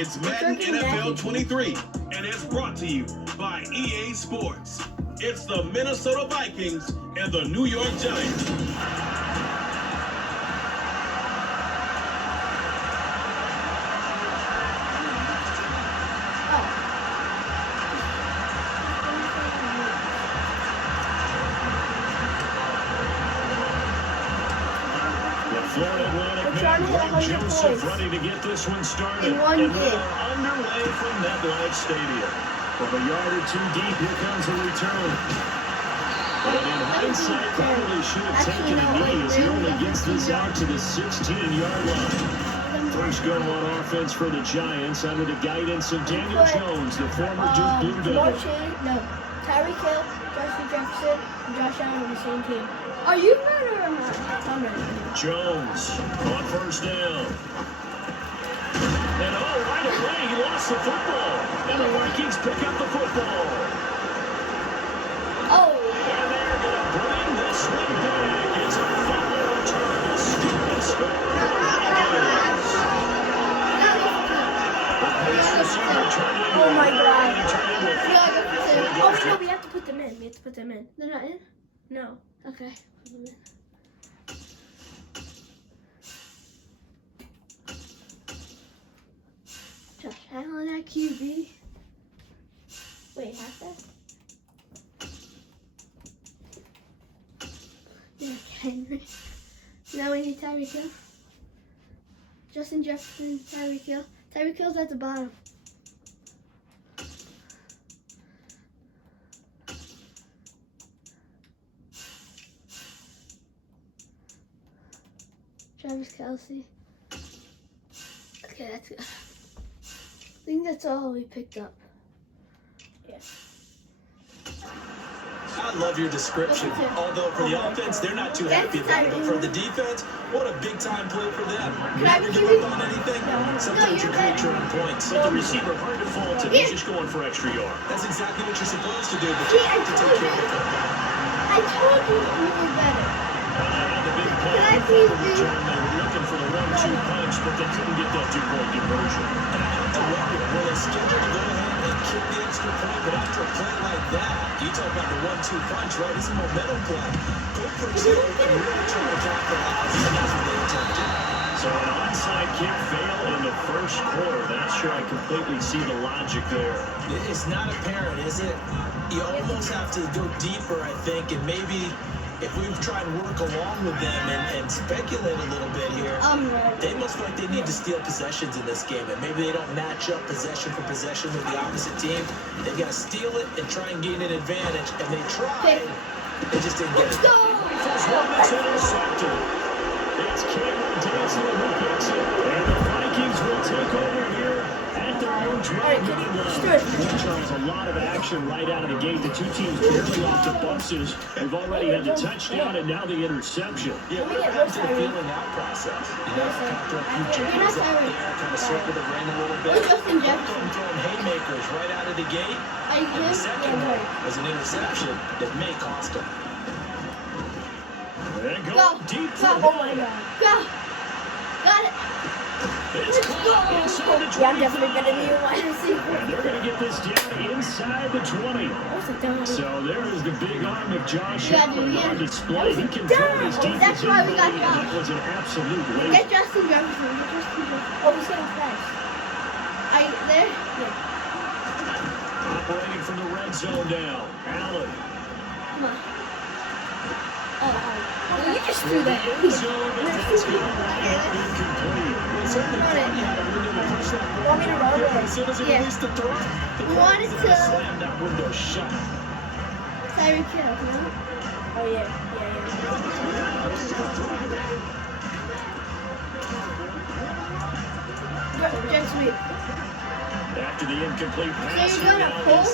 It's Madden NFL 23, and it's brought to you by EA Sports. It's the Minnesota Vikings and the New York Giants. Joseph ready to get this one started. And we're underway from MetLife Stadium. From a yard or two deep, here comes the return. But in hindsight, probably should have taken a knee as he only gets this out to the 16-yard line. First go on offense for the Giants under the guidance of Daniel Jones, the former Duke Blue Devil. Tyreek Hill, Justin Jefferson, and Josh Allen on the same team. Are you ready or not? I'm ready. Jones on first down. And right away, he lost the football. And the Vikings pick up the football. Oh. And they're going to bring this one back. It's a final return to Steven Score. Oh my God. Oh, wait, no, we have to put them in. We have to put them in. They're not in? No. Okay. Josh Allen at QB. Wait, half that? Yeah, Henry. Now we need Tyreek Hill. Justin Jefferson, Tyreek Hill. Tyreek Hill's at the bottom. Travis Kelce. Okay, that's good. I think that's all we picked up. Yeah. I love your description. Although for the offense, they're not too happy about it. But for the defense, what a big time play for them. You ever give up on anything? Sometimes you create your own points. But the receiver hard to fault him. He's just going for extra yard. That's exactly what you're supposed to do. But you have to take care of it. I told you we were better. The big play on the return. They were looking for the 1-2 punch, but they couldn't get that 2-point conversion. And I have to wonder, were they scheduled to go ahead and kick the extra point? But after a play like that, you talk about the 1-2 punch, right? It's a momentum play. Go for two and really try to capitalize. And that's what they attempted. So an onside kick fail in the first quarter. Not sure I completely see the logic there. It's not apparent, is it? You almost have to go deeper, I think, and maybe if we try and work along with them and speculate a little bit here, they must feel like they need to steal possessions in this game, and maybe they don't match up possession for possession with the opposite team. They got to steal it and try and gain an advantage, and they tried. They just didn't get it. First one that's intercepted. It's Cameron Dantzler who picks it, and the Vikings will take over here at their own 12-yard line. Charles, a lot of action right out of the gate. The two teams barely off the buses. They've already had the touchdown and now the interception. Yeah, what happened to the feeling out process? You know, after a few jumps out there, kind of circle the ring a little bit. Throwing haymakers right out of the gate. And the second one was an interception that may cost them. And go deep for Oh my God. Go. Got it. It's caught inside the 20. Yeah, I'm definitely better than you, wide receiver. And they're going to get this down inside the 20. So there is the big arm of Josh Allen on display. He can throw his defense. That's why we got Josh. That was an absolute waste. Get Justin Jefferson. Oh, he's getting fast. Are you there? Yeah. Operating from the red zone now. Allen. Come on. Oh, you just threw that. End zone, but that's going to be incomplete. Certainly thought he had a window to push that ball. Want me to roll it? But as soon as he released the throw, the wanted Vikings to slam that window shut. Tyreek Hill, no? Oh yeah. Jet sweep. After the incomplete pass, So you're gonna pull?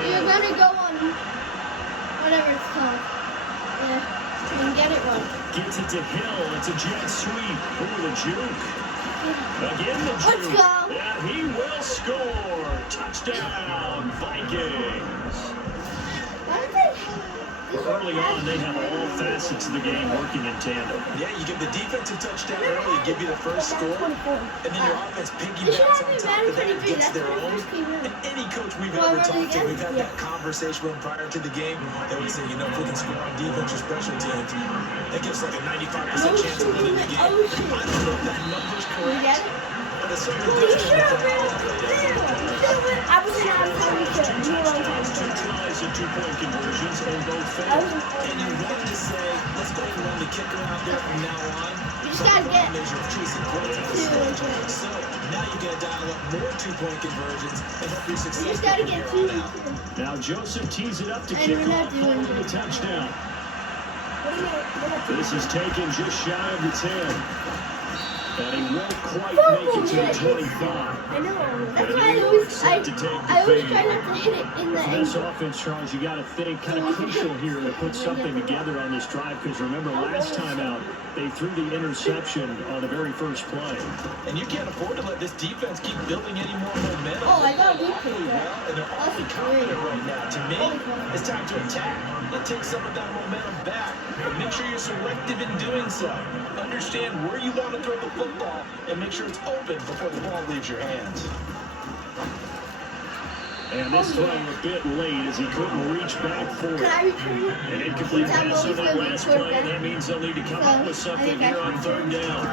You're gonna go on whatever it's called. Yeah. And get it wrong. Gets it to Hill. It's a jet sweep. Ooh, the juke. Again, the juke. Let's go. And he will score. Touchdown, Vikings. Early on, they have all facets of the game working in tandem. Yeah, you give the defensive touchdown early, give you the first score, and then your offense piggybacks on 23. gets That's their when it own. first came out. And any coach we've Well, ever talked to, again? we've had Yeah. that conversation with prior to the game. They would say, you know, if we can score on defense or special teams, that gives like a 95% chance of winning the game. I don't know if that number's You correct, get it? but it certainly Well, you does should have come ran with it. the You should have went. I was not telling you to. Two You were on touchdowns, two time. tries, and 2-point conversions, and both I failed. was. And you wanted to say, let's go and run the kicker out there from now on. You just gotta get Measure of chasing points at the stage. So now you gotta dial up more 2-point conversions and hope you're You successful just gotta from get here two. on out. Now Joseph tees it up to And kick we're not off doing following the it. touchdown. What are you? This is taken just shy of the 10. And he won't quite make it to the 25. I know. That's why I always try not to hit it in the For end. this offense, Charles, you got to think kind of crucial here to put something together on this drive, because remember last time out, they threw the interception on the very first play. And you can't afford to let this defense keep building any more momentum. Oh, I thought we They're could. awfully well, and they're awfully confident right now. To me, it's time to attack and take some of that momentum back. But make sure you're selective in doing so. Understand where you want to throw the football and make sure it's open before the ball leaves your hands. And this throw a bit late as he couldn't reach back for Can it. I return it? An incomplete pass on that last play, and that Yeah. means they'll need to come up with something here on third down.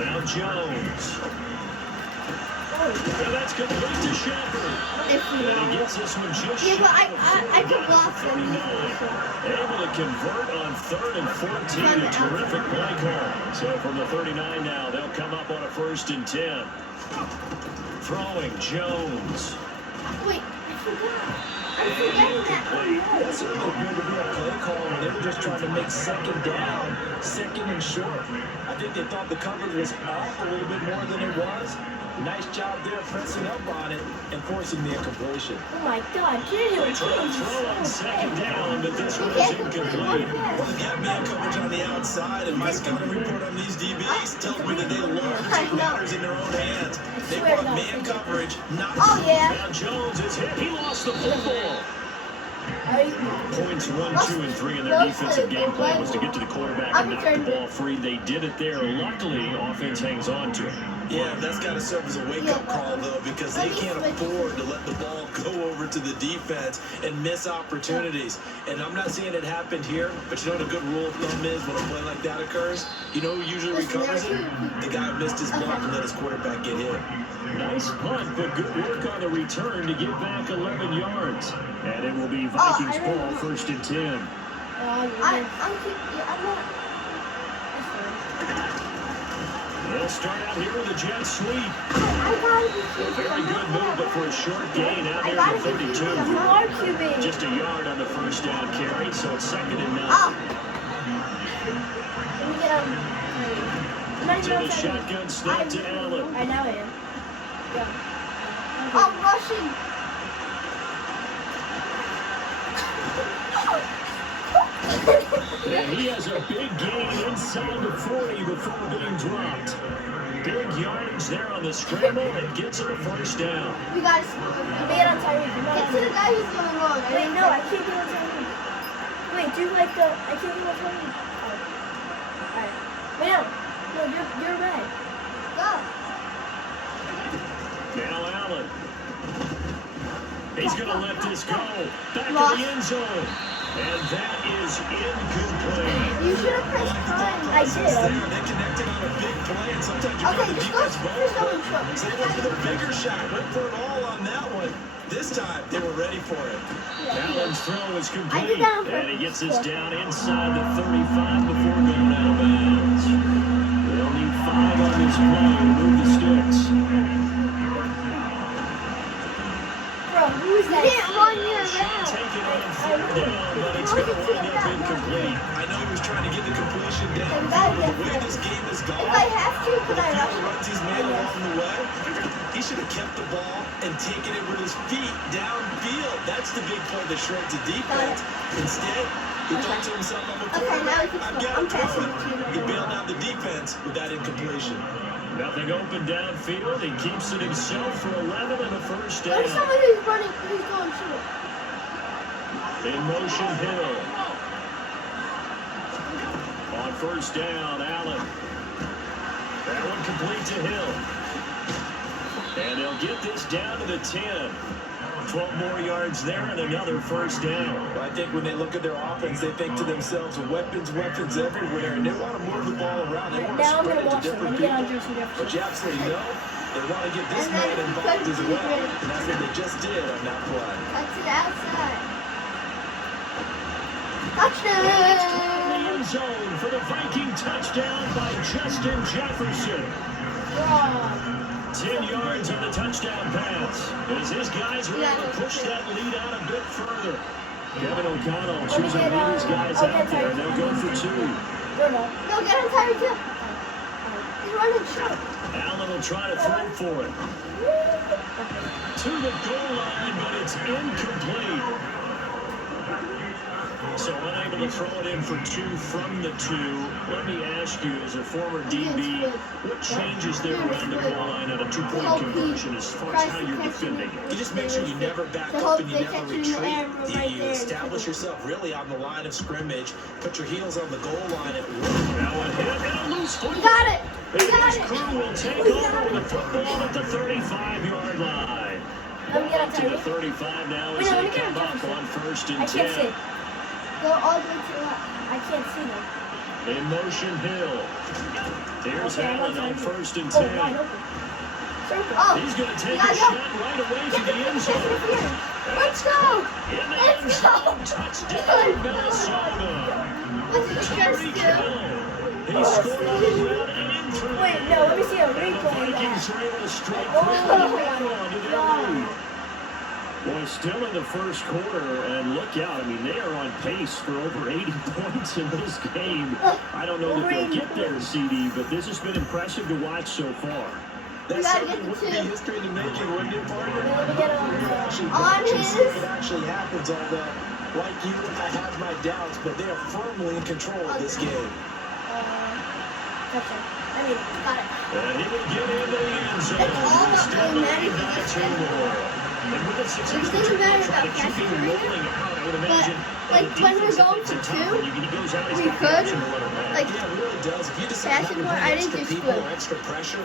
Now Jones. And that's complete to Shepard. If you And he know. gets this one just Yeah, but shy I could block them. able to convert on 3rd and 14. A terrific play call. So from the 39 now, they'll come up on a 1st and 10. Throwing Jones. Wait, I forgot. I'm forgetting that. That's certainly good to be a play call when they were just trying to make second down, second and short. I think they thought the coverage was off a little bit more than it was. Nice job there pressing up on it and forcing the incompletion. Oh my God, Daniel Trying to Jones throw on is so 2nd bad. down, but this one He is can't complete incomplete. one pass. Well, they got man coverage on the outside, and my scouting report on these DBs tells me that they love to take matters in their own hands. They swear want to God. man coverage, not Oh yeah. Now Jones is hit. He lost the football. Points 1, 2, and 3 in their defensive game plan was to get to the quarterback and knock the ball free. They did it there. Luckily, offense hangs on to it. Yeah, that's got to serve as a wake-up call, though, because they can't afford to let the ball go over to the defense and miss opportunities. And I'm not saying it happened here, but you know what a good rule of thumb is when a play like that occurs? You know who usually recovers it? The guy who missed his block and let his quarterback get hit. Nice punt, but good work on the return to get back 11 yards. And it will be Vikings ball, 1st and 10. I'm not. They'll start out here with a jet sweep. I gotta be A very good move, but for a short gain out I there gotta at the be 32. You are QB. Just a yard on the 1st down carry, so it's 2nd and 9. Oh. Let me get I'm To the shotgun snap to Allen. I know I am. Yeah. Oh, rushing. And he has a big gain inside the 40 before being dropped. Big yardage there on the scramble and gets him a 1st down. We got to get on Tyreek. Get to the guy who's going wrong. Wait, no, I can't get on Tyreek. Wait, do like the. I can't get on Tyreek. Oh. Alright. Wait, no, you're red. Go. Now Allen. He's going to let this go. Back in the end zone. And that is incomplete. You should have pressed time. I did. They connected on a big play, and sometimes you Okay, the just go. defense Just go ball. and show. So they went for the bigger shot, went for it all on that one. This time, they were ready for it. Allen's throw is I complete. did that on And he gets this purpose. down inside the 35 before going out of bounds. They'll need 5 on this play to move the sticks. Bro, who's that? You can't run your route. Taken on 4th down, but it's going to wind up incomplete. I know he was trying to get the completion down. Then gotta The get way that. this game is going, If I have to, with can a I few rush? runs he's made along the way, he should have kept the ball and taken it with his feet downfield. That's the big play that shreds the defense. Instead, he thought to himself, I'm a Okay, now we quarterback. can I've go. got I'm to throw passing it. it to you. He bailed out the defense with that incompletion. Nothing open downfield. He keeps it himself for 11 and a 1st There's down. someone who's running, who's going short. In motion, Hill. On 1st down, Allen. That one complete to Hill. And they'll get this down to the 10. 12 more yards there and another first down. Well, I think when they look at their offense, they think to themselves, weapons everywhere, and they want to move the ball around. They want to spread it to different people. But you absolutely know they want to get this man involved as well. And that's what they just did on that play. Touch it outside. In the end Touchdown! zone for the Viking touchdown by Justin Jefferson. 10 yards on the touchdown pass. As his guys were able to push that lead out a bit further. Kevin O'Connell choosing to lead his guys out there, and they'll go for 2. No, get him tired too. He's running short. Allen will try to throw for it. To the goal line, but it's incomplete. So unable to throw it in for 2 from the 2. Let me ask you, as a former DB, what changes there around the goal line at a 2-point conversion as far as how you're defending it? You just make sure you never back up and you never retreat. You establish yourself really on the line of scrimmage. Put your heels on the goal line and work. Now a hit and a loose football. We got it! We got His it! crew will take over the football at the 35-yard line. Let me To the 35 now as they come up on 1st and 10. I can't see. Go all the way to the left. I can't see them. In motion, Hill. Here's Okay, Allen on 1st and 10. Oh, wide open. Oh, He's going to take yeah, a yeah. shot right away to the end zone. Let's go! In the Let's end go! zone, touchdown, Minnesota. What's the stress Tyreek do? Hill. He scored on the ground and through. Wait, no, let me see a The replay of Vikings that. are able to strike Oh, quickly back onto their God. lead. Boy, still in the first quarter, and look out. I mean, they are on pace for over 80 points in this game. I don't know that they'll get there, CD, but this has been impressive to watch so far. That gotta certainly get the would be 2. history to making, wouldn't it, partner? Let me get it We would actually on watch and see his. if it actually happens, although, like you, I have my doubts, but they are firmly in control of this game. Touchdown. I mean, got it. And he will get into the end zone. It's all about Still the leading by magic 2 more. And with a successful doesn't matter try to about keep him passing rolling out, I would imagine. like, the when we're defense going takes for a top, 2, and he goes out, he's we got the could, option to let him have. like, Yeah, it really does. If you decide passing to more, bring I didn't extra do people good. or extra pressure,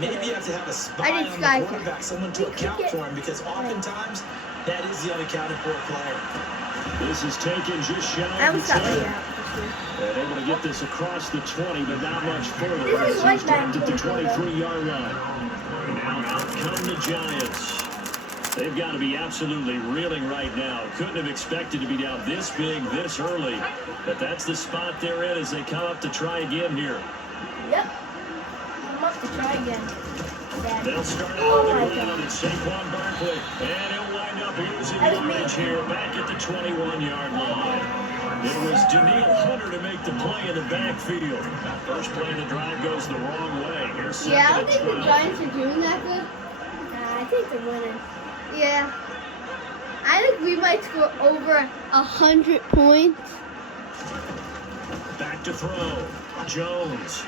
maybe you have to have a spy I did on the sky. quarterback, someone to We could account get- for him, because oftentimes that is the unaccounted for player. This is taken just shy I of was the got 10. laid out this year. And able to get this across the 20, but not much further. This is As like he's down that at the game, though. 23-yard line. Now out come the Giants. They've got to be absolutely reeling right now. Couldn't have expected to be down this big, this early. But that's the spot they're in as they come up to try again here. Yep. I'm up to try again. Dad. They'll start out Oh on my the ground. God. It's Saquon Barkley. And he'll wind up losing That was me. yardage here back at the 21-yard line. It was Danielle Hunter to make the play in the backfield. First play of the drive goes the wrong way. Here's Yeah, I second don't think and the 12. Giants are doing that good. Nah, I think they're winning. Yeah. I think we might score over 100 points. Back to throw. Jones.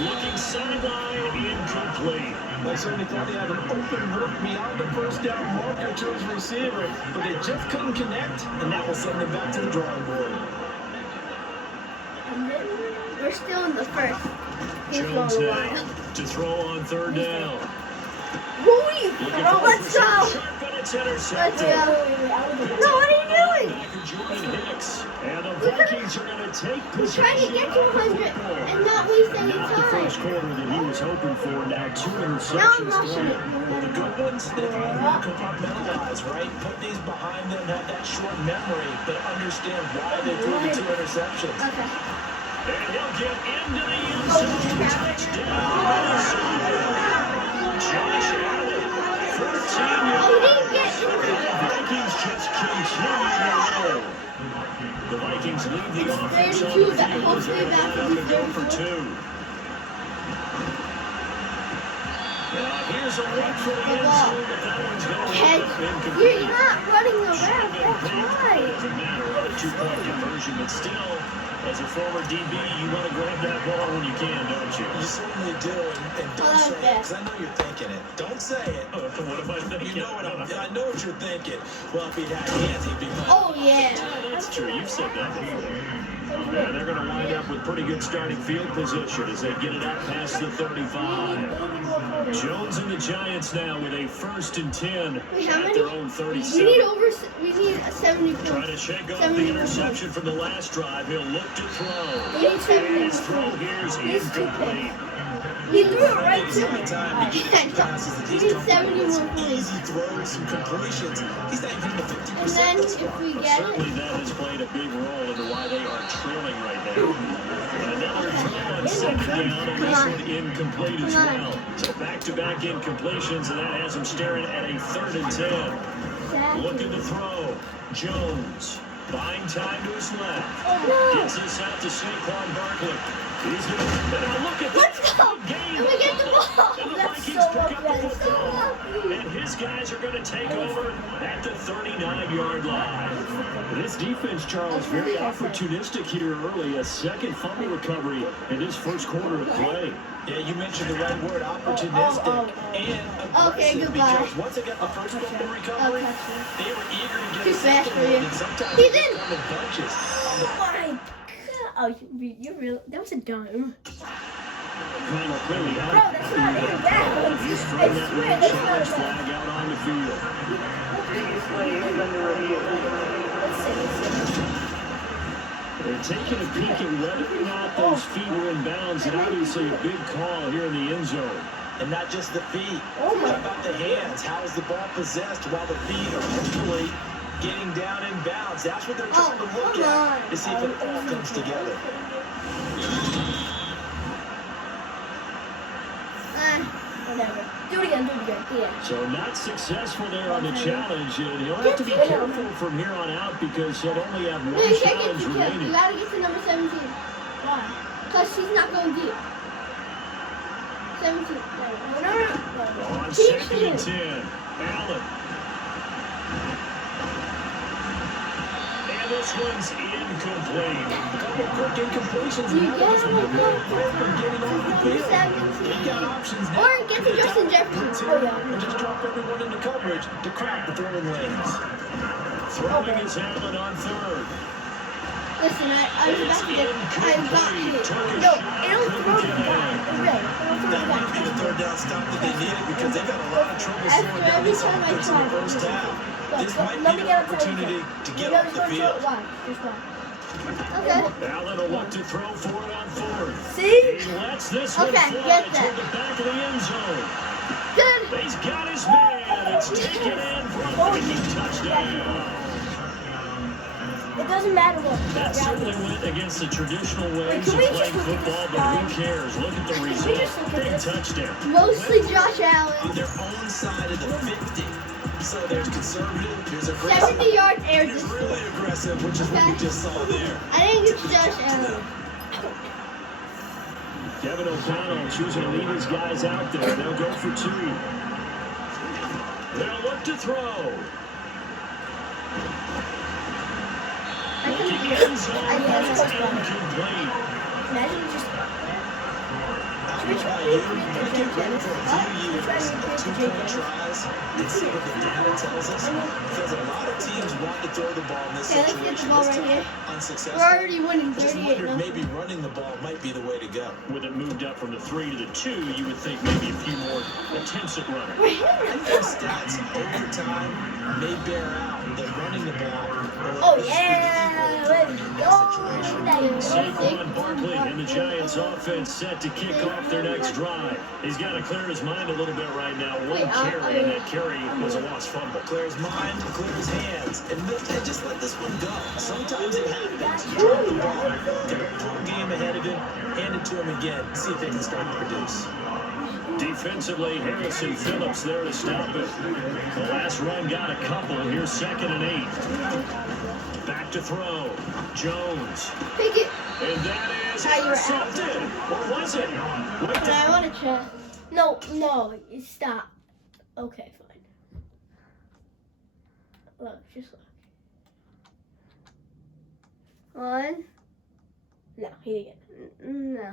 Looking sideline, incomplete. I certainly thought he had an open look beyond the first down marker to his receiver, but they just couldn't connect, and that will send them back to the drawing board. And then we're still in the first. He's Jones going now wild. to throw on 3rd down. Louis, let's go. Sharp, but it's Let's intercepted. go. No, what are you doing? Backer Jordan Hicks. And the Vikings are going to take We're possession. trying to get to 100 and not waste any Not the first time. quarter that he was hoping for. Now 2 Now I'm interceptions rushing thrown. it. Well, the good ones, they can compartmentalize, right? Put these behind them, have that short memory, but understand why they threw the 2 interceptions. Okay. And he'll get into the end zone. Touchdown, Minnesota. Josh Allen, 14 Oh, he yards. didn't get The Vikings just continue to roll. The Vikings lead the It's offense on 32, the that field as hopefully they that line will up be and go for 32. 2. Now here's a look for the end ball. zone, but that one's going Catch. up incomplete. You're not running around. Should have been That's picked. right. Doesn't matter on a 2-point conversion, but still, as a former DB, you want to grab that ball when you can, don't you? You certainly do, and don't I like say it, that. because I know you're thinking it. Don't say it, What am I thinking? You know what I know what you're thinking. Well, if he'd had hands, he'd be fine. Oh, yeah. That's true. You've said that before. And they're going to wind up with pretty good starting field position as they get it up past the 35. Jones and the Giants now with a 1st and 10 Wait, how at many? their own 37. We need a 70 points. Trying to shake off the interception from the last drive. He'll look to throw. We need 70 His throw here is incomplete. He threw it right to Every me. time he gets passes that We he's need comfortable with, 71 some points. easy throws, some completions. He's not even in the 50%. And then if we get Certainly it, that has played a big role into why they are trailing right now. And another throw on second down, and this one incomplete as well. So back-to-back incompletions, and that has him staring at a 3rd and 10. Looking to throw. Jones. Buying time to his left. Oh, no. Gets this out to Saquon Barkley. He's going to... Now look at Let's that. go. Gain And we get the ball. And the That's Vikings so pick up the lucky. football. So lucky. And his guys are going to take over at the 39-yard line. This defense, Charles, very opportunistic here early. A second fumble recovery in this first quarter of play. Yeah, you mentioned the right word, opportunistic and aggressive. Okay, goodbye. Because once they got the first fumble recovery, they were eager to get Too a fast second for one, you. and sometimes He they didn't. come in bunches. Oh my god. Oh, you really, that was a dime. Connor clearly out. Bro, that's not even down. He's I throwing that swear, red that's not challenge a down. flag out on the field. Let's see. They're taking a peek at whether or not those feet were in bounds, and obviously a big call here in the end zone. And not just the feet. Oh my. How about the hands? How is the ball possessed while the feet are hopefully getting down in bounds? That's what they're trying to look come at on. to see if it all comes together. Whatever. Do it again, yeah. So not successful there on the challenge, and he'll have to be careful from here on out because he'll only have No, one you can't get challenge to kill. You remaining. gotta get to number 17. Why? Because she's not going deep. 17. No. On Teach 2nd and him. 10, Allen. And this one's incomplete. Couple quick incompletions. You and get that him was a really quick for getting off the field. He got options now. Or get to Justin Jefferson. Oh, yeah. And just drop everyone into coverage to crack the throwing lanes. Throwing is Allen on 3rd. Listen, I was about to get. I got hit. No, it'll throw the guy. It will. It'll throw That the might be the guy. third down stop that they needed because they've had a lot of trouble slowing down Every this time I offense in the try. first half. This might Let be me the get a opportunity to get off the field. Why? Just why? Okay. Allen will look to throw for it on 4th. See? He lets this one Okay, fly get toward that. the back of the end zone. Good. He's got his man. It's taken in for a Viking touchdown. It doesn't matter what. That certainly went against the traditional ways can of we playing just look at football, this but guy? who cares? Look at the we result. just look at Big this? touchdown. Mostly Josh On Allen. their own side of the 50. So there's conservative, there's aggressive, 70-yard air there's distance. really aggressive, which is what we just saw there. I didn't get to Josh Allen. Kevin O'Connell choosing to leave his guys out there. They'll go for 2. They'll look to throw. I Looking can end zone, I but it's can incomplete. imagine just. I don't know about you, but I can't wait for a few years of 2-point tries and see what the data tells us. Because a lot of teams want to throw the ball in this Okay, let's get the situation. ball This right time, here. unsuccessful. We're already winning I just 38 wonder if now. maybe running the ball might be the way to go. With it moved up from the 3 to the 2, you would think maybe a few more attempts at running. We're hitting I think stats over time may bear out that running the ball Oh yeah! Let's go! Saquon Barkley and the Giants offense set to kick off their next drive. He's got to clear his mind a little bit right now. One carry, and that carry was a lost fumble. clear his mind, clear his hands, and just let this one go. Sometimes it happens. You drop the ball, got a full game ahead of him, hand it to him again, see if they can start to produce. Defensively, Harrison Phillips there to stop it. The last run got a couple. Here's 2nd and 8. Back to throw. Jones. Pick it. And that is Ah, you're intercepted. Or was it? Wait, I want to check. No, stop. Okay, fine. Look, just look. 1. No, he didn't. No.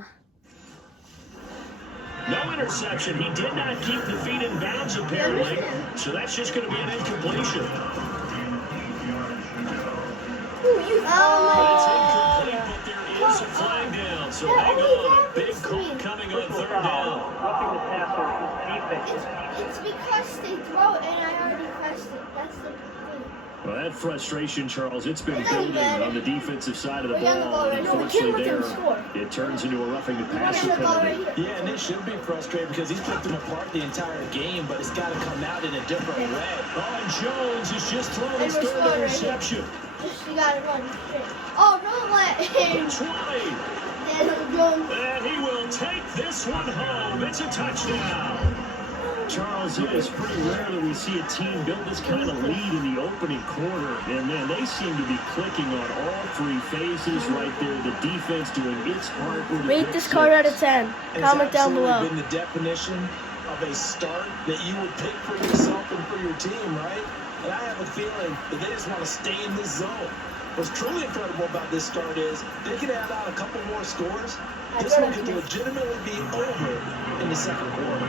No interception. He did not keep the feet in bounds, apparently. So that's just going to be an incompletion. It's incomplete, but there is a flag down. So hang on. A big call coming on third down. It's because they throw it and I already pressed it. That's the thing. Well, that frustration, Charles, it's been building on the defensive side of the ball. No, Unfortunately, there it turns into a roughing the passer penalty. Yeah, and they should be frustrated because he's picked them apart the entire game, but it's got to come out in a different way. Oh, and Jones has just thrown his third interception. You got to run straight. Oh, don't let him. 20. Daniel Jones. And he will take this one home. It's a touchdown. Charles, it is pretty rare that we see a team build this kind of lead in the opening quarter. And, man, they seem to be clicking on all three phases right there. The defense doing its part. Rate this card out of 10. Comment down below. It's been the definition of a start that you would pick for yourself and for your team, right? And I have a feeling that they just want to stay in this zone. What's truly incredible about this start is they can add on a couple more scores. This one could legitimately be over in the second quarter.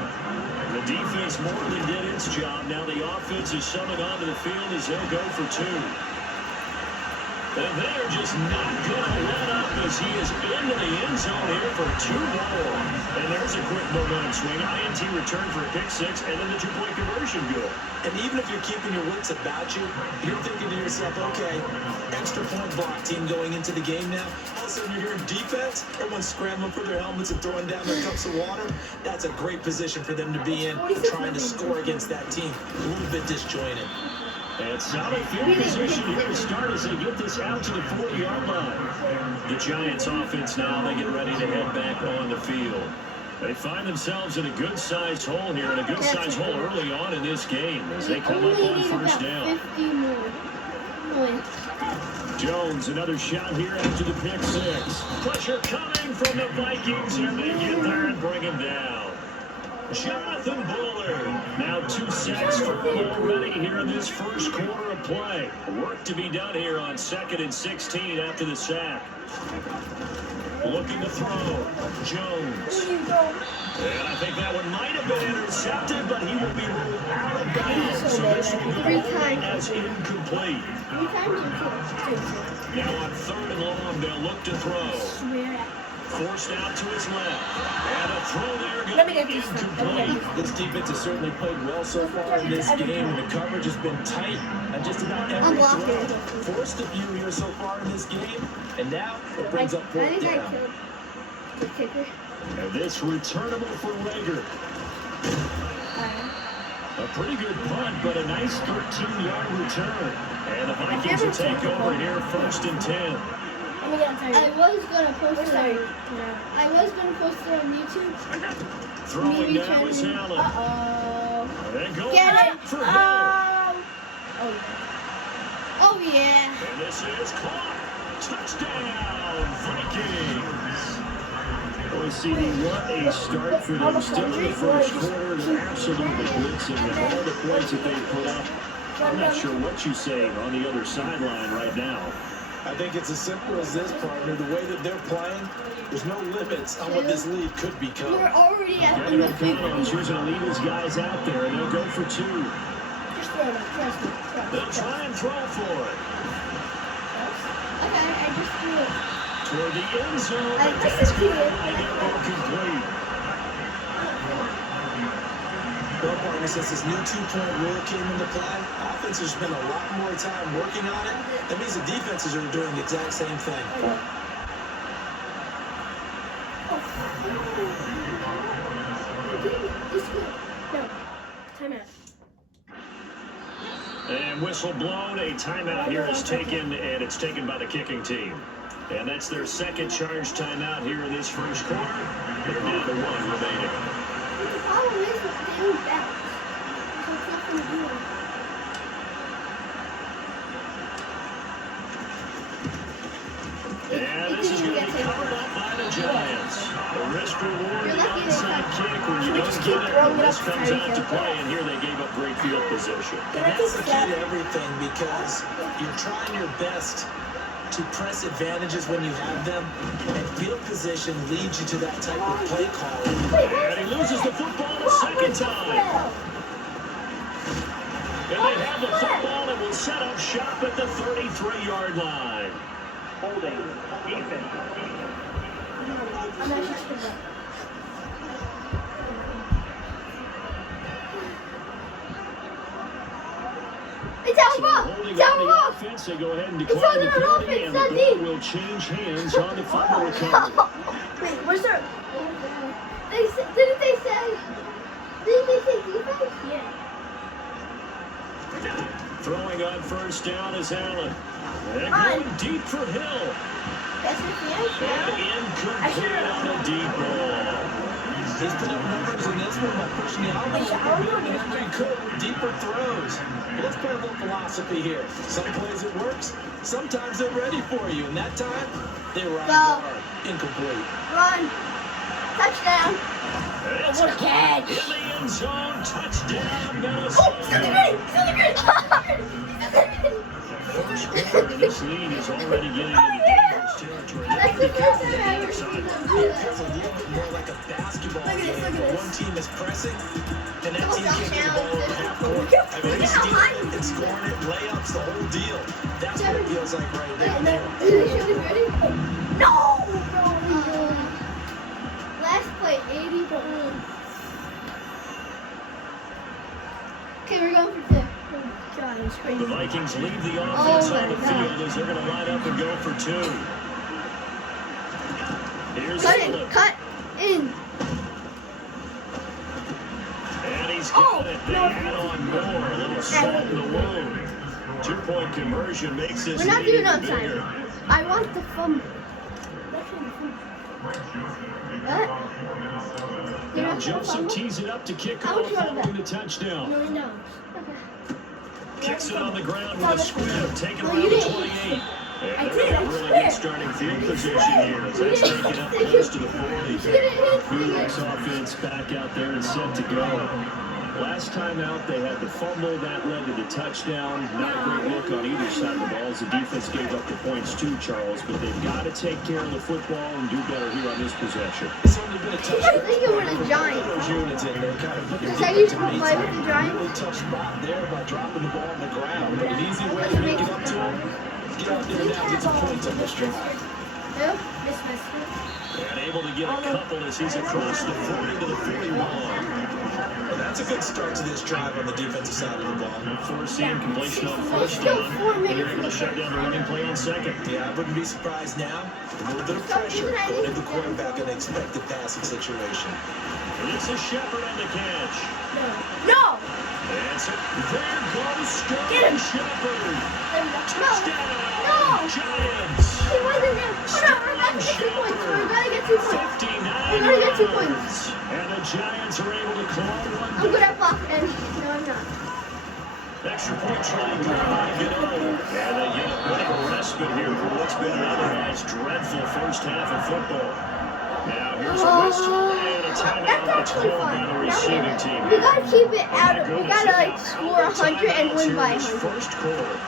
The defense more than did its job. Now the offense is summing onto the field as they'll go for two. And they're just not going to let up as he is into the end zone here for two more. And there's a quick momentum swing. INT return for a pick six and then the two-point conversion goal. And even if you're keeping your wits about you, you're thinking to yourself, okay, extra point block team going into the game now. All of a sudden you're hearing defense, everyone's scrambling for their helmets and throwing down their cups of water. That's a great position for them to be in, trying to score against that team. A little bit disjointed. And solid field position here to start as they get this out to the 40-yard line. The Giants offense now, they get ready to head back on the field. They find themselves in a good-sized hole here, and a good-sized hole early on in this game as they come up on first down. Jones, another shot here after the pick six. Pressure coming from the Vikings, and they get there and bring him down. Jonathan Bullard, now 2 sacks for him already here in this first quarter of play. Work to be done here on 2nd and 16 after the sack. Looking to throw, Jones. And I think that one might have been intercepted, but he will be ruled out of bounds. So this will go away as incomplete. Now on 3rd and long, they'll look to throw. Forced out to his left. And a throw there going to be incomplete. This defense has certainly played well so far in this game. The coverage has been tight on just about every throw. Forced a few here so far in this game. And now it brings up 4th down. And this returnable for Rager. A pretty good punt, but a nice 13-yard return. And the Vikings will take over here 1st and 10. I was gonna post it. I was gonna post it on YouTube. Throwing now is Allen. And going Get for it! Hill. Oh yeah. And this is caught. Touchdown, Vikings. Boy, CD, what a start for them. Still in the first quarter. They're absolutely blitzing. And all the points that they put up, I'm not sure what you say on the other sideline right now. I think it's as simple as this, partner. The way that they're playing, there's no limits on what this lead could become. We're already at Kevin O'Connell is choosing to lead his guys out there, and they'll go for two. Just throw it. Trust me. They'll try and throw for it. Okay, I just threw it. Toward the end zone, I but just that's threw going to it. be incomplete. Well, partner, since this new two-point rule came into play, offense has spent a lot more time working on it. That means the defenses are doing the exact same thing. No. Timeout. And whistle blown. A timeout here is taken, and it's taken by the kicking team. And that's their second charge timeout here in this first quarter. They're down to 1 remaining. The problem is that they don't bounce. So it's not going to do it. And this is going to be covered up by the Giants. The risk reward, the onside kick. When you don't get it, the risk comes out to play. And here they gave up great field position. And that's the key to everything because you're trying your best to press advantages when you have them, and field position leads you to that type of play calling. And he loses the football a second time. And they have the football and will set up shop at the 33-yard line. Holding. Defense. I'm actually stupid. It's our ball! Holding It's our on the ball! offense, they go ahead and It's decline on the our penalty, offense, and the not ball deep. will change hands on the fumble recovery. Wait, where's their... Didn't they say defense? Yeah. Throwing on first down is Allen. And On. going deep for Hill. That's the And incomplete on a deep ball. He's put up numbers in this one by pushing the envelope. He could with deeper throws. But let's play a little philosophy here. Some plays it works. Sometimes they're ready for you. And that time, they were on guard. Incomplete. Run. Touchdown. It's What a catch. in the end zone. Touchdown, Minnesota. Oh, still the green! Still the green! First quarter, and this lead is already getting into dangerous territory. That's the first time I've ever seen It them. feels a little bit more like a basketball Look at this, game. look at this. One team is pressing, and that Oh, team can't get the ball over half court. Look at It's how high stealing it, it's scoring it, layups, the whole deal. That's what it feels like right And now. then, is it really ready? No! Last play, 80 to 1. Okay, we're going for 2. Oh, God, it's crazy. The Vikings leave the offense Oh on the my God. field as they're going to line up and go for 2. Here's Cut Phillip. in, cut in. And he's Oh, got it. They no. add on more. A little salt in the wound. 2-point conversion makes this We're not lead doing even outside. bigger. I want the fumble. What? You're Now not gonna Joseph fumble? tees it up to kick How off much you want following the bet? touchdown. No, no. Kicks it on the ground with a squib, taken No, around you the didn't. 28. I And did, they're I in a really swear. good starting field position here as that's You didn't. taken up close to the 40. You didn't. Felix offense back out there and set to go. Last time out, they had the fumble. That led to the touchdown. Not a great look on either side of the ball as the defense gave up the points too, Charles. But they've got to take care of the football and do better here on this possession. It's only been a tough I think it was a giant. those units in there kind of put Because I used to meet play with the a Giants. really tough spot there by dropping the ball on the ground. But an easy way to make it up to him is get out there and now get some points on this drive. Who? Miss Mister. And able to get a couple as he's across the 40 to the 41. Well, that's a good start to this drive on the defensive side of the ball. Forcing completion on first down. And they're able to shut down the running play on second. Yeah, I wouldn't be surprised now. A little bit of pressure going into the quarterback in an expected passing situation. This is Shepard on the catch. No! That's it. There goes Get him. Sterling Shepard. No! Touchdown, Giants. He wasn't there. Hold on, we're about to get 2 points. We're gonna get 2 points. 59 We're gonna get 2 yards. points. And the Giants are able to claw one I'm good back. at block and no, I'm not. Extra point try to get over. And they get a bit of a respite here for what's been an otherwise dreadful first half of football. Now here's a whistle and a That's timeout. It's actually called fun. by the receiving team. We gotta keep it out of. We gotta like score 100 and win by 100. First quarter.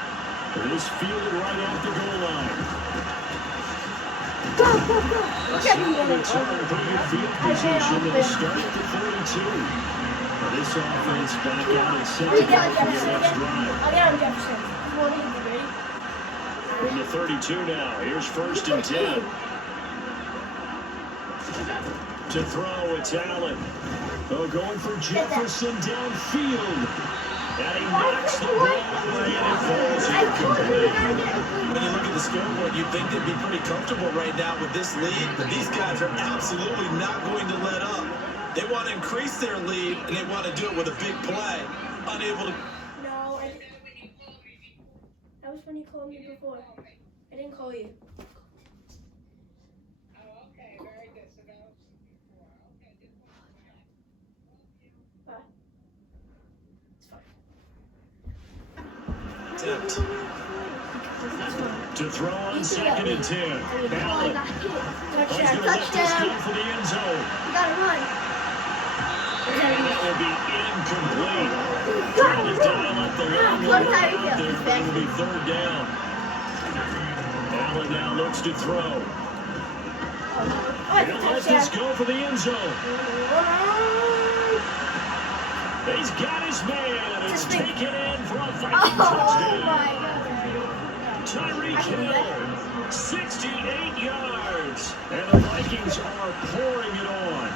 It is fielded right at the goal line. Go, go, go! Look at me Return running. pretty good field position to start at the 42. Now this offense back out and set to go for their next drive. I'll get on Jefferson. You want me to be ready? From the 32 now, here's first and 10. To throw, it's Allen. Oh, going for Jefferson downfield. And he knocks the ball away and it falls I told you we gotta get a When you look at the scoreboard, you'd think they'd be pretty comfortable right now with this lead, but these guys are absolutely not going to let up. They want to increase their lead, and they want to do it with a big play. Unable to... No, I didn't. That was when you called me before. I didn't call you. Bye. It's fine. attempt. To throw on second and 10. Allen. He's Touchdown, going to lift this touchdown. game for the end zone. You gotta run. And that will be incomplete. Trying to dial up the long one out there. That will be third down. Allen now looks to throw. Oh, it's a He'll let this touchdown. go for the end zone. He's got his man. It's taken in for a Viking Oh touchdown. my God. Tyreek Hill, 68 yards. And the Vikings are pouring it on.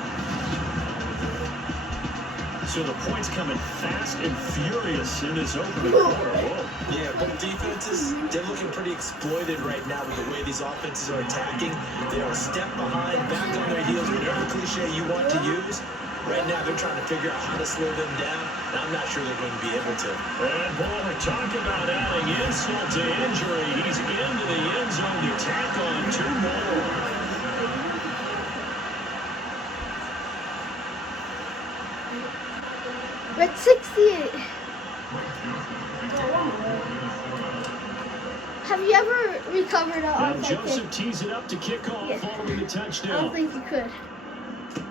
So the points coming fast and furious in this opening quarter. Whoa. Yeah, both defenses, they're looking pretty exploited right now with the way these offenses are attacking. They are a step behind, back on their heels, whatever cliche you want to use. Right now, they're trying to figure out how to slow them down, and I'm not sure they're going to be able to. And boy, talk about adding insult to injury. He's into the end zone to tack on 2 more. We're at 68. Have you ever recovered Now on Joseph tees it up to kick off Yeah. following the I don't touchdown. think you could.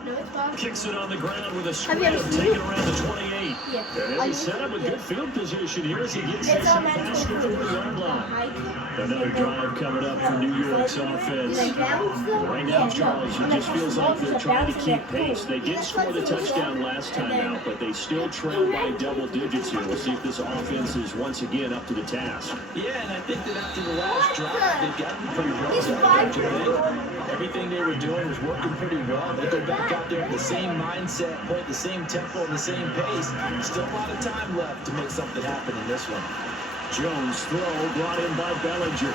No, it's Bob. Kicks it on the ground with a Have you ever scramble, seen taken it? around the 28. Yeah. And he's set up a good field position here as he gets It's this all past meant the to 40-yard line. hike. Another drive coming up for New York's offense. Right now, Charles, it just feels like they're trying to keep pace. They did score the touchdown last time out, but they still trail by double digits here. We'll see if this offense is once again up to the task. Yeah, and I think that after the last drive, they've gotten pretty well. He's don't you 5'4". think? Everything they were doing was working pretty well. They go back out there with the same mindset, play at the same tempo, and the same pace. Still a lot of time left to make something happen in this one. Jones' throw brought in by Bellinger.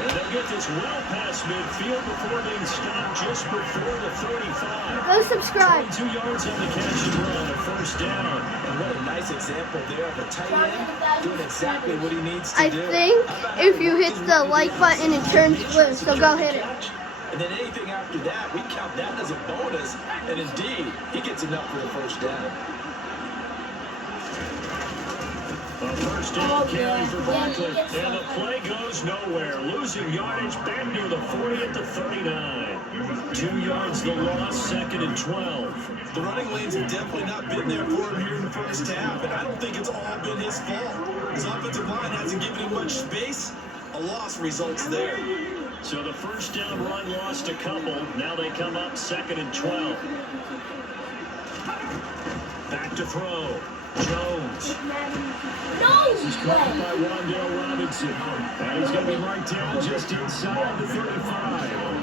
And they'll get this well past midfield before being stopped just before the 35. Go subscribe. 2 yards on the catch and run, a first down. And what a nice example there of a tight end doing exactly what he needs to I do. think How about if him you hit working the with like the button, it turns blue, so go hit it. And then anything after that, we count that as a bonus. And indeed, he gets enough for the first down. A first down carry for Barkley. And the play goes nowhere. Losing yardage back near the 40 at the 39. 2 yards the loss, 2nd and 12. The running lanes have definitely not been there for him here in the first half, and I don't think it's all been his fault. His offensive line hasn't given him much space. A loss results there. So the first down run lost a couple. Now they come up 2nd and 12. Back to throw. Jones. No He's caught by Wandale Robinson. And he's going to be marked down just inside the 35.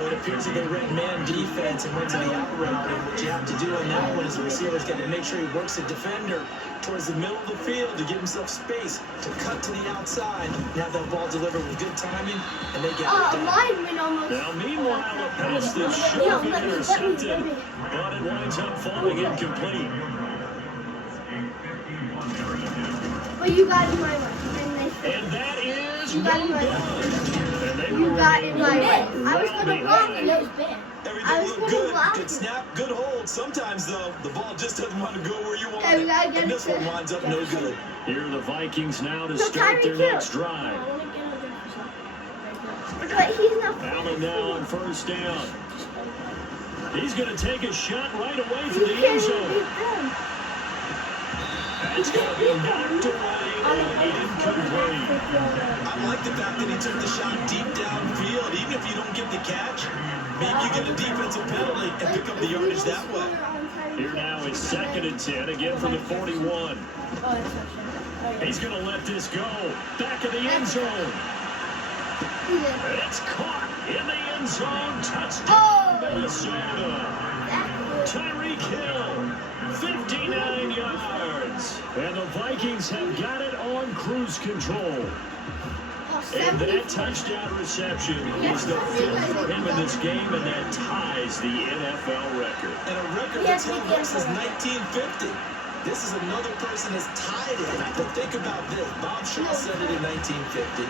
It appears that they read man defense and went to the out route. And what you have to do on that one is the receiver's got to make sure he works the defender towards the middle of the field to give himself space to cut to the outside and have that ball delivered with good timing, and they get it done. Lineman almost. Now, meanwhile, a pass that should have been intercepted, but it winds up falling incomplete. But you got in my way. And that is You got no in my good. way. And they You were got in my way. right I was gonna block behind. it. It was bad. I Everything was looked gonna good. block Good it. snap, good hold. Sometimes, though, the ball just doesn't want to go where you want Okay, we it. gotta get And this it to- one winds up no good. Here are the Vikings now to So start their Tyreek Hill. next drive. I want to get a different But he's not. Allen now on first down. He's going to take a shot right away from You the can't end even zone. beat them. It's going to be knocked away and incomplete. I like the fact that he took the shot deep downfield. Even if you don't get the catch, maybe you get a defensive penalty and pick up the yardage that way. Here now is 2nd and 10, again from the 41. He's going to let this go. Back of the end zone. It's caught in the end zone. Touchdown, Minnesota. Tyreek Hill, 59 yards. And the Vikings have got it on cruise control. And that touchdown reception is the 5th for him in this game, and that ties the NFL record. And a record that's held up since 1950. This is another person that's tied it. But think about this. Bob Shaw said it in 1950.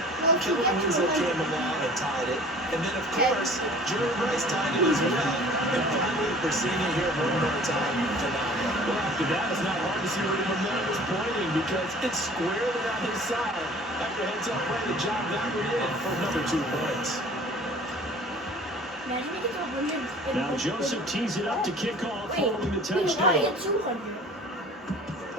Kellen Winslow came along and tied it. And then, of course, Jerry Rice tied it as well. And finally, we're seeing it here one more time. Phenomenal. Well, after that, it's not hard to see where the momentum is pointing because it's squarely on his side. After heads-up play, the job that we're in for another 2 points. Now Joseph tees it up to kick off following the touchdown.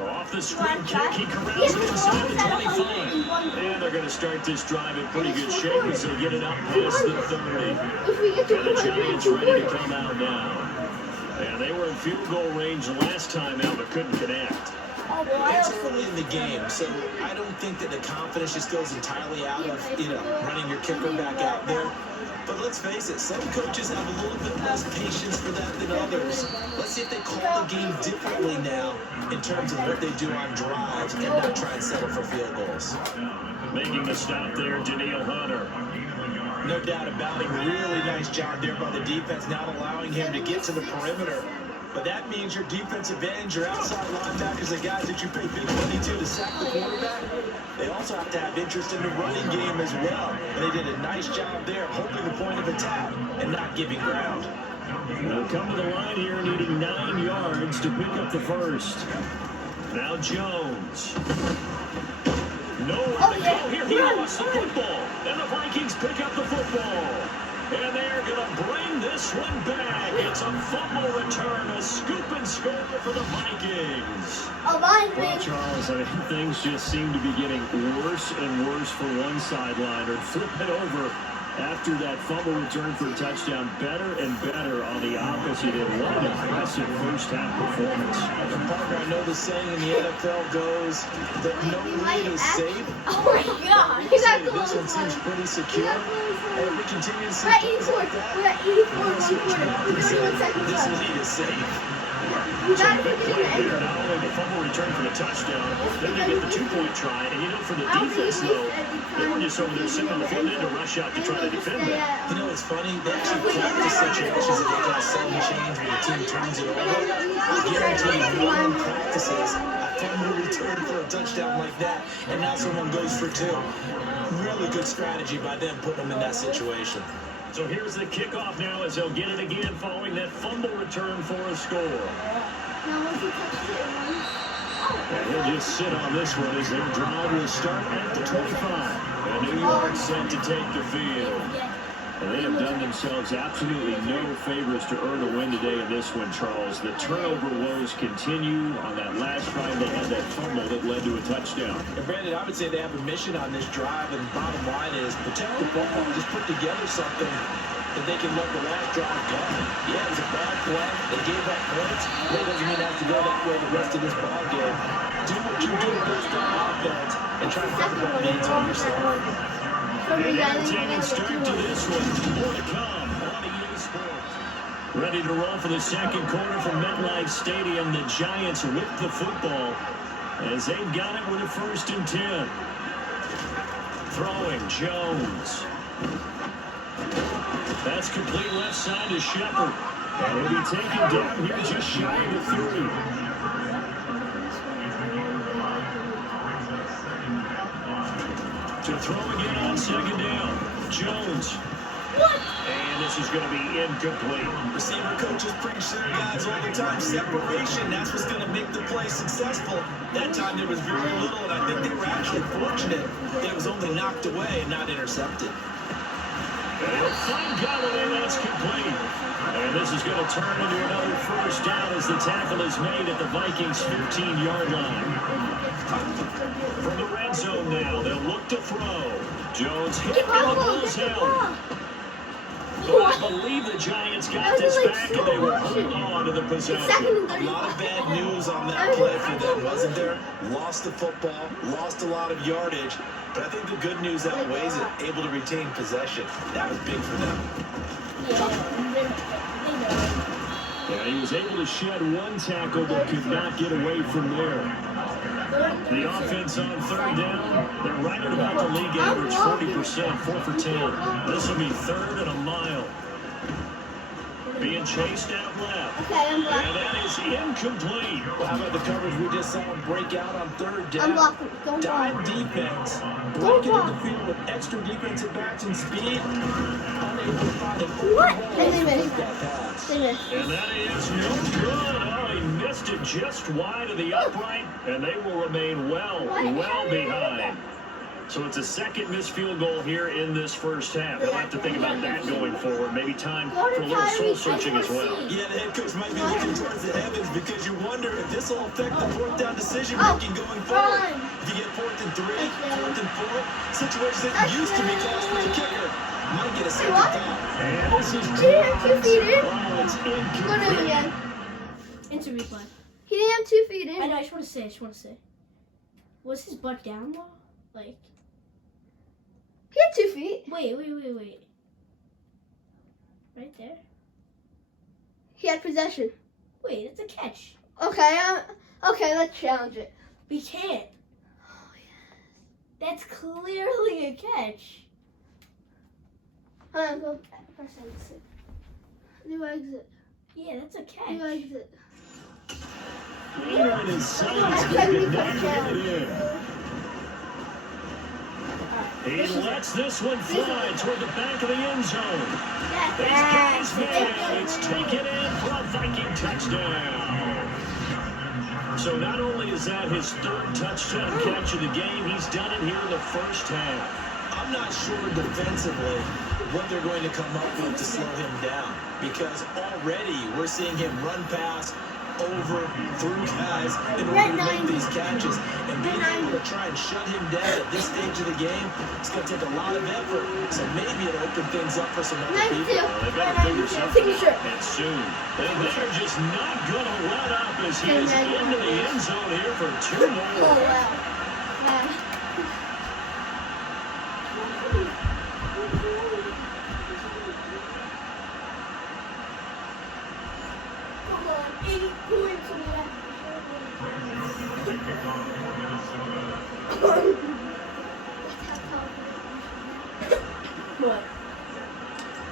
Off the screen kick, he corrals it inside the 25. And they're going to start this drive in pretty good shape as they get it up past the 30. And the Giants ready to come out now. Yeah, they were in field goal range last time out, but couldn't connect. It's early in the game, so I don't think that the confidence just goes entirely out of, running your kicker back out there. But let's face it, some coaches have a little bit less patience for that than others. Let's see if they call the game differently now in terms of what they do on drives and not try and settle for field goals. Making the stop there, Danielle Hunter. No doubt about it. Really nice job there by the defense, not allowing him to get to the perimeter. But that means your defensive ends, your outside linebackers, the guys that you pay big money to sack the quarterback, they also have to have interest in the running game as well. And they did a nice job there, holding the point of attack and not giving ground. They'll come to the line here, needing 9 yards to pick up the first. Now Jones. Nowhere to go here. He lost the football. And the Vikings pick up the football. And they're going to bring this one back. It's a fumble return, a scoop and score for the Vikings. Well, Charles, I mean, things just seem to be getting worse and worse for one sideline. Or flip it over after that fumble return for a touchdown. Better and better on the opposite end. What an impressive first-half performance. Partner, I know the saying in the NFL goes that no lead is safe. Oh my God! This one seems pretty secure. And if we continue to see We're at 84 one quarter. We're 31 seconds this left. lead is safe. We gotta put it in the end Here, zone. not only the fumble return for the touchdown, then they get the 2-point try. And for the defense, though, they were just over there sitting on the front end to rush out to try to defend that. It's funny, they actually practice situations that they can suddenly change when the team turns it over. I guarantee you, no one practices a fumble return for a touchdown like that, and now someone goes for 2. Really good strategy by them putting them in that situation. So here's the kickoff now as they'll get it again following that fumble return for a score. And he'll just sit on this one as their drive will start at the 25. And New York set to take the field. And they have done themselves absolutely no favors to earn a win today in this one, Charles. The turnover woes continue. On that last drive, they had that fumble that led to a touchdown. And Brandon, I would say they have a mission on this drive, and the bottom line is protect the football, just put together something that they can let the last drive go. Yeah, it was a bad play. They gave up points. That doesn't mean they have to go that way the rest of this ball game. Do what you do best on offense and try to put the leads on yourself. An entertaining start to this one. More to come on EA Sports. Ready to roll for the second quarter from MetLife Stadium. The Giants whip the football as they've got it with a 1st and 10. Throwing Jones. That's complete left side to Shepard. And he'll be taken down here just shy of the 30. To throw again on 2nd down. Jones. And this is going to be incomplete. Receiver coaches preach to their guys all the time. Separation, that's what's going to make the play successful. That time there was very little, and I think they were actually fortunate that it was only knocked away and not intercepted. And he'll find Golladay, that's complete. And this is going to turn into another 1st down as the tackle is made at the Vikings' 15-yard line. From the red zone now, they'll look to throw. Jones hit and the ball's held. But I believe the Giants got this back and they will hold on to the possession. A lot of bad news on that play for them, wasn't there? Lost the football, lost a lot of yardage, but I think the good news outweighs it, able to retain possession. That was big for them. Yeah, he was able to shed one tackle but could not get away from there. The offense on 3rd down, they're right at about the league average, 40%, 4 for 10. This will be 3rd and a mile. Being chased out left. And that is incomplete. Well, how about the coverage we just saw him break out on 3rd down? I'm blocking. Don't Dive block. defense. Breaking in the field with extra defensive backs and speed. Unable to find an What? open And they hole to missed. make that pass. They missed. And that is no good. Oh, he missed it just wide of the upright, and they will remain well behind. So it's a second missed field goal here in this first half. We'll have to think about that going forward. Maybe time for a little soul searching as well. Yeah, the head coach might be looking towards the heavens because you wonder if this will affect the fourth down decision making going forward. If you get 4th and 3, 4th and 4, situations that used to be close for the kicker might get a second down. And this is He didn't have 2 feet in. oh, it's Go to him incomplete. again. Into replay. He didn't have 2 feet in. I know, I just want to say. Was his butt down though? Like, He had 2 feet. wait. Right there? He had possession. Wait, it's a catch. Okay, let's challenge it. We can't. That's clearly a catch. Hold on, go press exit. New exit. Yeah, that's a catch. New exit. Leaner in his sights, I but can't could make not that get challenge. it in. He lets this one fly toward the back of the end zone. It's got his man. It's taken in for a Viking touchdown. So not only is that his 3rd touchdown catch of the game, he's done it here in the first half. I'm not sure defensively what they're going to come up with to slow him down because already we're seeing him run past, over, through guys in order to make these catches. And being able to try and shut him down at this stage of the game, it's going to take a lot of effort. So maybe it'll open things up for some other people. Well, they better figure something Signature. out, and soon. And they're just not going to let up as he is into the end zone here for 2 Oh, more. wow. Come on, 8 points on that. What?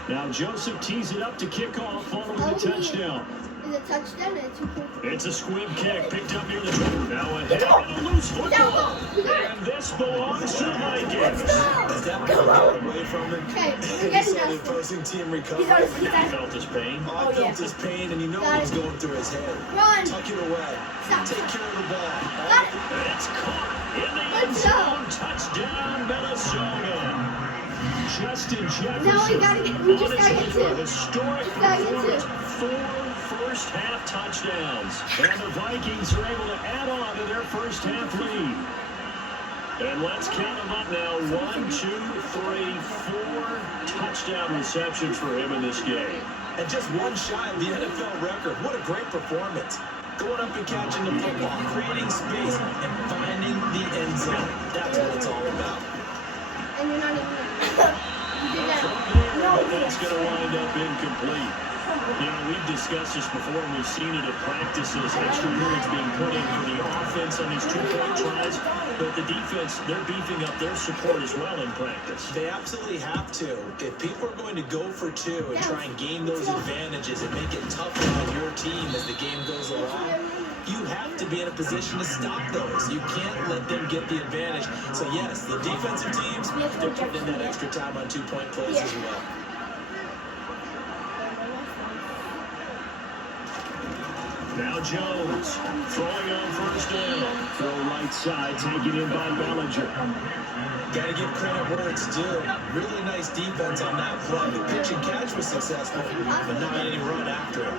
Now Joseph tees it up to kick off following the touchdown. Is it touchdown or 2 points? It's a squib kick picked up near the 20. Now ahead and a loose football. And this belongs to the Vikings. Is that what away from him? Okay, And we're he getting saw the done. opposing team recover. He's on his feet. He felt his pain. Oh, I felt his pain, and you know what was going through his head. Run. Tuck it away. Stop. Take care of the ball. Got it. And it's caught in the end Let's go. zone. Touchdown, Minnesota. Justin Jefferson. Now we just gotta get 2. Historic Just gotta get 2. performance. 4 first half touchdowns. And the Vikings are able to add on to their first half lead. And let's count them up now. 1, 2, 3, 4 touchdown receptions for him in this game. And just one shy of the NFL record. What a great performance. Going up and catching the football, creating space, and finding the end zone. That's what it's all about. And you're not even you did that. But that's going to wind up incomplete. You know, we've discussed this before, and we've seen it at practices. Extra points being put in for the offense on these 2-point tries, but the defense, they're beefing up their support as well in practice. They absolutely have to. If people are going to go for 2 and try and gain those advantages and make it tougher on your team as the game goes along, you have to be in a position to stop those. You can't let them get the advantage. So yes, the defensive teams, they're putting in that extra time on 2-point plays as well. Now Jones throwing on first down. Throw right side, taken in by Bellinger. Got to give credit where it's due. Really nice defense on that play. The pitch and catch was successful, but not any run after it.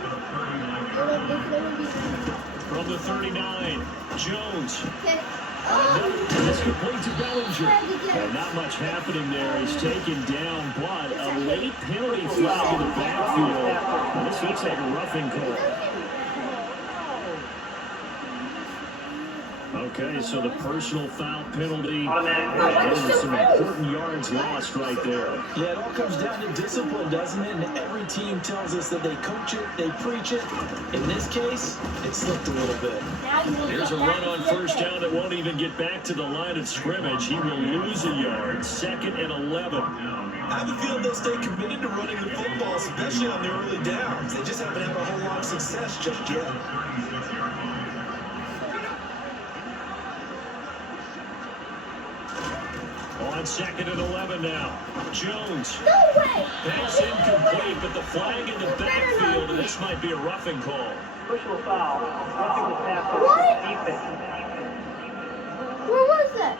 From the 39, Jones. Okay. Another pass complete to Bellinger. Oh. And not much happening there. He's taken down, but a late penalty flag in the backfield. This looks like a roughing call. Okay, so the personal foul penalty, and some important yards lost right there. Yeah, it all comes down to discipline, doesn't it? And every team tells us that they coach it, they preach it. In this case, it slipped a little bit. Here's a run on first down that won't even get back to the line of scrimmage. He will lose a yard, 2nd and 11. I have a feeling they'll stay committed to running the football, especially on the early downs. They just haven't had a whole lot of success just yet. On 2nd and 11 now. Jones. No way. Pass incomplete, but the flag in the backfield, and this might be a roughing call. Personal foul. Roughing the passer. What? Defense. Where was that?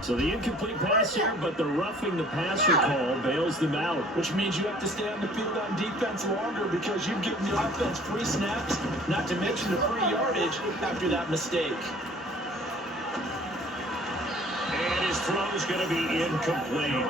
So the incomplete pass here, but the roughing the passer call bails them out. Which means you have to stay on the field on defense longer because you've given the offense free snaps, not to mention the free yardage after that mistake. And his throw's going to be incomplete.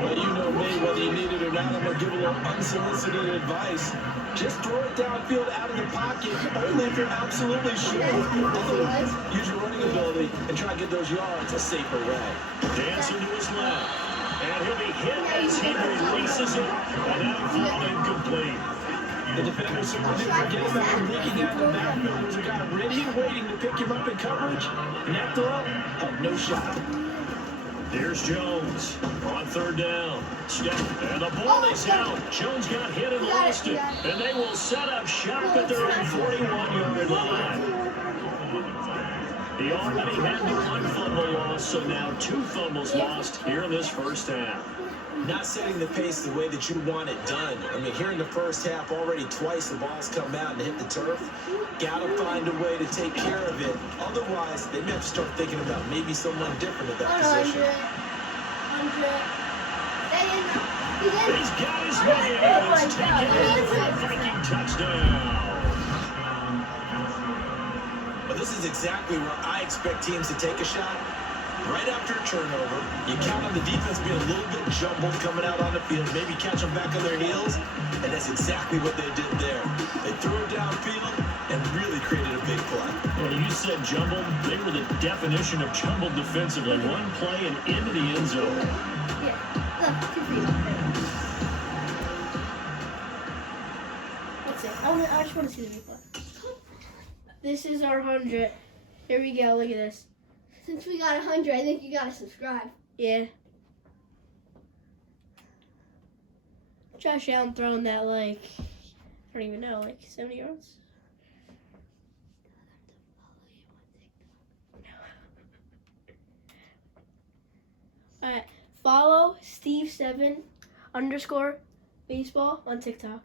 Well, you know me, whether you need it or not, I'm going to give a little unsolicited advice. Just throw it downfield out of the pocket, only if you're absolutely sure. Otherwise, use your running ability and try to get those yards a safer way. Dancing to his left. And he'll be hit as he releases it. And that'll fall incomplete. The defender certainly didn't forget about him leaking out the backfield. There's a guy ready and waiting to pick him up in coverage. And that throw had no shot. Here's Jones on third down. Step, and the ball is out. Jones got hit and lost it. And they will set up shop at their own 41-yard line. He already had the one fumble loss, so now 2 fumbles lost here in this first half. Not setting the pace the way that you want it done. I mean, here in the first half, already twice the ball's come out and hit the turf. Got to find a way to take care of it. Otherwise, they may have to start thinking about maybe someone different at that position. 100. He's got his man. It's taken for a Viking touchdown. But this is exactly where I expect teams to take a shot. Right after a turnover, you count on the defense being a little bit jumbled coming out on the field, maybe catch them back on their heels, and that's exactly what they did there. They threw it downfield and really created a big play. Well, you said jumbled. They were the definition of jumbled defensively. One play and into the end zone. That's it. I just want to see the replay. This is our 100. Here we go. Look at this. Since we got 100, I think you gotta subscribe. Yeah. Josh Allen throwing that, like, I don't even know, like 70 yards? Alright, follow Steve7_baseball on TikTok.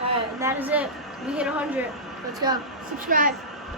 Alright, and that is it. We hit 100. Let's go. Subscribe.